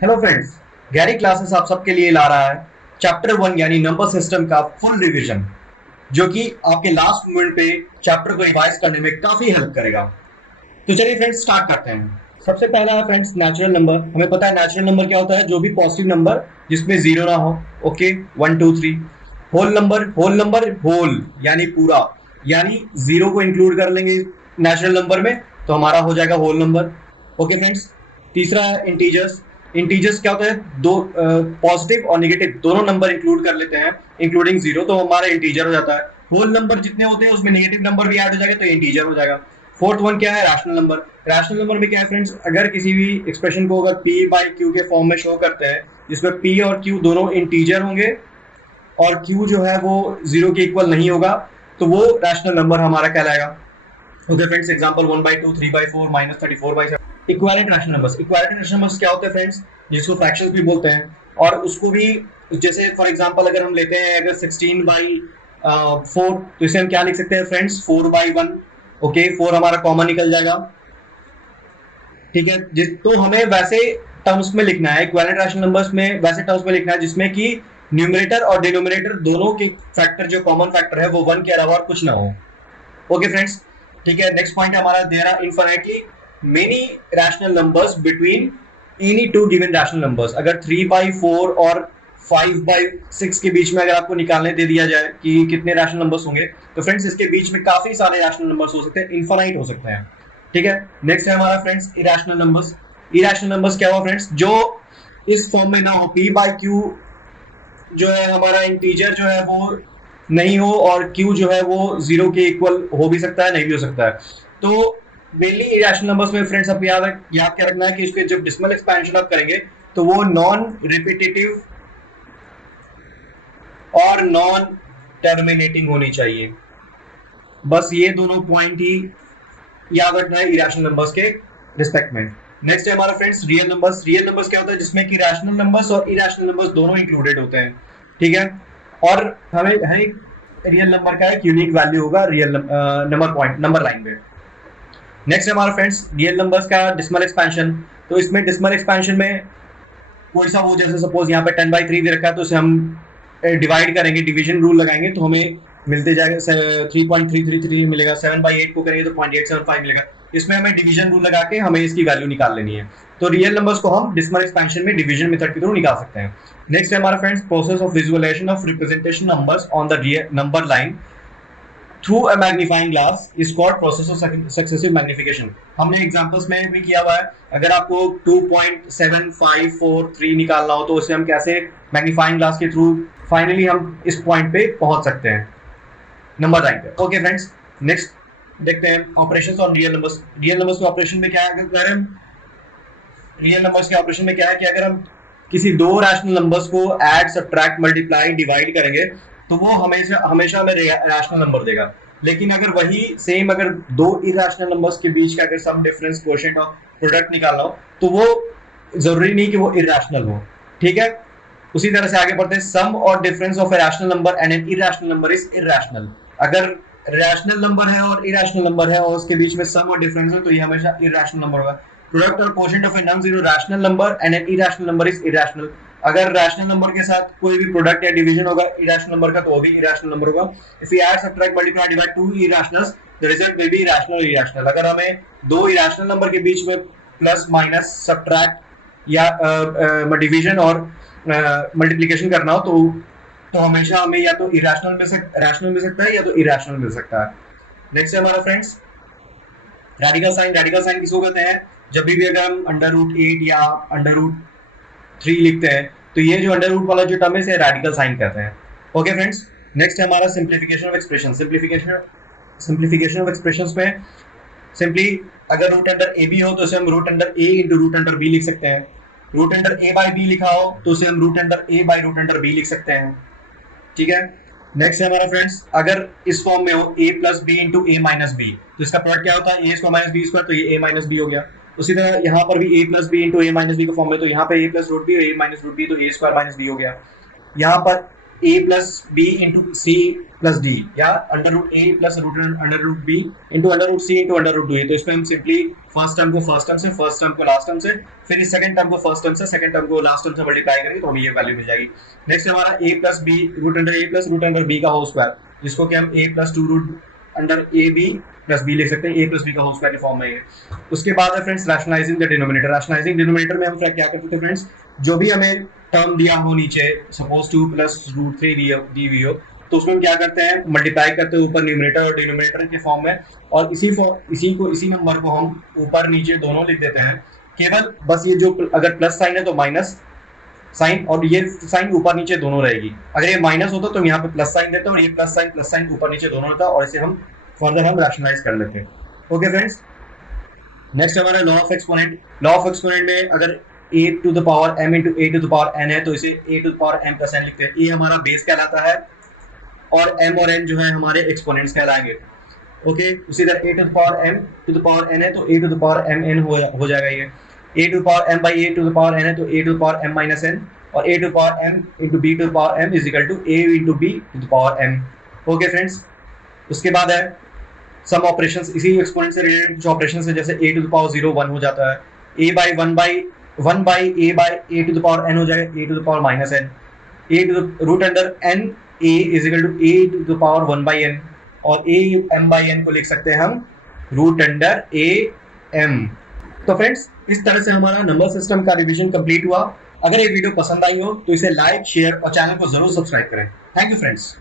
Hello friends, Gary classes आप सबके लिए ला रहा है चैप्टर 1 यानी नंबर सिस्टम का फुल रिवीजन, जो कि आपके लास्ट मोमेंट पे चैप्टर को रिवाइज करने में काफी हेल्प करेगा। तो चलिए फ्रेंड्स स्टार्ट करते हैं। सबसे पहला है फ्रेंड्स नेचुरल नंबर। हमें पता है नेचुरल नंबर क्या होता है, जो भी पॉजिटिव नंबर जिसमें जीरो ना हो। Okay, 1 2 3। Whole number, whole number whole यानी पूरा, यानी जीरो को इंक्लूड कर लेंगे नेचुरल नंबर में तो हमारा हो जाएगा होल नंबर। ओके फ्रेंड्स, तीसरा है इंटीजर्स। इंटीजर्स क्या होता है, दो पॉजिटिव और नेगेटिव दोनों नंबर इंक्लूड कर लेते हैं इंक्लूडिंग जीरो, तो हमारा इंटीजर हो जाता है। होल नंबर जितने होते हैं उसमें नेगेटिव नंबर भी ऐड हो जाएगा तो इंटीजर हो जाएगा। फोर्थ वन क्या है, रैशनल नंबर। रैशनल नंबर में क्या है फ्रेंड्स, अगर किसी भी एक्सप्रेशन को अगर p बाई क्यू के फॉर्म में शो करते हैं जिसमें p और q दोनों इंटीजर होंगे और q जो है वो जीरो के इक्वल नहीं होगा तो वो रैशनल नंबर हमारा कहलाएगा। Okay friends, example 1/2, 3/4, -34/7। Equivalent rational numbers. Equivalent rational numbers क्या होते हैं फ्रेंड्स, जिसको फ्रैक्शंस भी बोलते हैं, और उसको भी जैसे फॉर एग्जांपल अगर हम लेते हैं अगर 16/4 तो इसे हम क्या लिख सकते हैं फ्रेंड्स, 4/1। ओके, 4 हमारा कॉमन निकल जाएगा। ठीक है, तो हमें वैसे टर्म्स में लिखना है, इक्विवेलेंट रैशनल नंबर्स में वैसे टर्म्स में लिखना है जिसमें कि न्यूमरेटर और डिनोमिनेटर दोनों के फैक्टर जो कॉमन फैक्टर है वो 1 के अलावा और कुछ ना हो। ओके फ्रेंड्स, ठीक है। नेक्स्ट पॉइंट है हमारा, there are infinitely many rational numbers between any two given rational numbers. अगर 3/4 और 5/6 के बीच में अगर आपको निकालने दे दिया जाए कि कितने रैशनल नंबर्स होंगे तो फ्रेंड्स इसके बीच में काफी सारे रैशनल नंबर्स हो सकते हैं, इनफाइनाइट हो सकते हैं। ठीक है, नेक्स्ट है हमारा friends irrational numbers. Irrational numbers क्या हुआ फ्रेंड्स, जो इस फॉर्म में ना हो, p बाई क्यू जो है हमारा इंटीजर जो है वो नहीं हो और q जो है वो जीरो के इक्वल हो भी सकता है, नहीं भी हो सकता है। तो मेनली इरेशनल नंबर्स में फ्रेंड्स आप याद क्या रखना है कि इसके जब डिसिमल एक्सपेंशन आप करेंगे तो वो नॉन रिपीटेटिव और नॉन टर्मिनेटिंग होनी चाहिए। बस ये दोनों पॉइंट ही याद रखना है इरेशनल नंबर्स के रिस्पेक्ट में। नेक्स्ट है हमारा friends real numbers. Real numbers क्या होता है, जिसमें कि रैशनल नंबर्स और इरेशनल नंबर्स दोनों इंक्लूडेड होते हैं। ठीक है, और हमें हर एक रियल नंबर का एक यूनिक वैल्यू होगा real number point number line में। नेक्स्ट है हमारा फ्रेंड्स रियल नंबर्स का डिसिमल एक्सपेंशन। तो इसमें डिसिमल एक्सपेंशन में कोई सा वो, जैसे सपोज यहाँ पे 10/3 दे रखा है तो उसे हम डिवाइड करेंगे, डिवीजन रूल लगाएंगे तो हमें मिलते जाएगा 3.333 मिलेगा। 7/8 को करेंगे तो 0.875 मिलेगा। इसमें हमें डिवीजन रूल लगा के हमें इसकी वैल्यू निकाल लेनी है। तो रियल नंबर्स को हम डिसिमल एक्सपेंशन में डिवीजन मेथड के थ्रू निकाल सकते हैं। नेक्स्ट है हमारा friends process of visualisation of representation numbers on the number line through a magnifying glass is called process of successive magnification. हमने एग्जांपल्स में भी किया हुआ है। अगर आपको 2.7543 निकालना हो तो उसे हम कैसे मैग्नीफाइंग ग्लास के थ्रू फाइनली हम इस पॉइंट पे पहुंच सकते हैं नंबर लाइन पे। ओके फ्रेंड्स, नेक्स्ट देखते हैं operations on real numbers. Real numbers के ऑपरेशन में क्या है, अगर हम रियल नंबर्स के ऑपरेशन में क्या है कि अगर हम किसी दो रैशनल नंबर्स को ऐड, सब्ट्रैक्ट, मल्टीप्लाई, डिवाइड करेंगे तो वो हमेशा हमेशा हमें रैशनल नंबर देगा। लेकिन अगर वही सेम अगर दो इरेशनल नंबर्स के बीच का अगर सम डिफरेंस, क्वोशिएंट और प्रोडक्ट निकालना हो तो वो जरूरी नहीं कि वो इरेशनल हो। ठीक है, उसी तरह से आगे बढ़ते हैं। सम और difference of a rational number and an irrational number is irrational. अगर रैशनल नंबर है और इरेशनल नंबर है और उसके बीच में सम और डिफरेंस है तो ये हमेशा इरेशनल नंबर होगा। प्रोडक्ट और quotient of a non zero rational number and an irrational number is irrational. अगर रैशनल नंबर के साथ कोई भी प्रोडक्ट या डिवीजन होगा इरेशनल नंबर का तो वो भी इरेशनल नंबर होगा। If you add, subtract, multiply, divide two irrationals the result will be rational और इरेशनल। अगर हमें दो इरेशनल नंबर के बीच में प्लस, माइनस, सब्ट्रैक्ट या डिवीजन और मल्टीप्लिकेशन करना हो तो हमेशा हमें या तो रैशनल मिल सकता है या तो इरेशनल मिल सकता है। नेक्स्ट है हमारा friends radical sign. Radical sign किसको कहते हैं, जब भी अगर हम √8 या √3 लिखते हैं तो ये जो अंडर रूट वाला जो टर्म है इसे रेडिकल साइन कहते हैं। ओके फ्रेंड्स, नेक्स्ट है हमारा simplification of expression. Simplification of expressions में सिंपली अगर रूट अंडर ए बी हो तो उसे हम root under a into root under b लिख सकते हैं। Root under a by b लिखा हो तो उसे हम root under a by root under b लिख सकते हैं। ठीक है, नेक्स्ट है हमारा फ्रेंड्स अगर इस फॉर्म में हो a plus B into A minus b तो इसका प्रोडक्ट क्या होता है, a square minus b square, तो ये a माइनस बी हो गया। उसी तरह यहाँ पर भी a plus B into A minus B का फॉर्म है तो यहाँ पे a प्लस रूट बी और a माइनस रूट बी तो a स्क्वायर माइनस बी हो गया। यहाँ पर a plus B into C plus D, या under root A plus under root B into under root C into under root D. तो इसमें हम सिंपली फर्स्ट टर्म को फर्स्ट टर्म से, फर्स्ट टर्म को लास्ट टर्म से, फिर इस सेकंड टर्म को फर्स्ट टर्म से, सेकंड टर्म को लास्ट टर्म से मल्टीप्लाई करेंगे तो हमें ये वैल्यू मिल जाएगी। नेक्स्ट हमारा a plus b root under a plus root under b का होल स्क्वायर, जिसको कि हम a plus two root under a b plus b लिख सकते हैं, a प्लस बी का होल स्क्वायर के फॉर्म में है। उसके बाद है friends rationalising the denominator. Rationalising denominator में हम क्या करते थे फ्रेंड्स, जो भी हमें टर्म दिया हो नीचे, सपोज 2 प्लस रूट 3 दी हुई हो, तो उसमें हम क्या करते हैं, मल्टीप्लाई करते हैं ऊपर न्यूमरेटर और डिनोमिनेटर के फॉर्म में, और इसी नंबर को हम ऊपर नीचे दोनों लिख देते हैं। केवल बस ये जो अगर प्लस साइन है तो माइनस साइन, और ये साइन ऊपर नीचे दोनों रहेगी। अगर ये माइनस होता तो यहाँ पे प्लस साइन देते हैं, और ये प्लस साइन ऊपर नीचे दोनों होता, और इसे हम फर्दर हम रैशनलाइज कर लेते हैं। ओके फ्रेंड्स, नेक्स्ट हमारा law of exponent. Law of exponent में अगर a to the power m into a to the power n है तो इसे a to the power m plus n लिखते हैं। a हमारा बेस कहलाता है और m और n जो है हमारे एक्सपोनेंट्स कहलाएंगे। ओके, उसी तरह a to the power m to the power n है तो a to the power m n हो जाएगा। ये a to the power m by a to the power n है तो a to the power m minus n, और a to the power m into b to the power m is equal to a into b to the power m। Okay friends, उसके बाद है सम operations. इसी exponent से related कुछ operations है, जैसे a to the power 0 1 हो जाता है, a by 1 by a to the power n हो जाएगा a to the power minus n, a to the root under n a is equal to a to the power 1 by n, और a m by n को लिख सकते हैं हम root under a m। तो friends, इस तरह से हमारा नंबर सिस्टम का रिवीजन कंप्लीट हुआ। अगर ये वीडियो पसंद आई हो तो इसे लाइक, शेयर और चैनल को जरूर सब्सक्राइब करें। Thank you friends.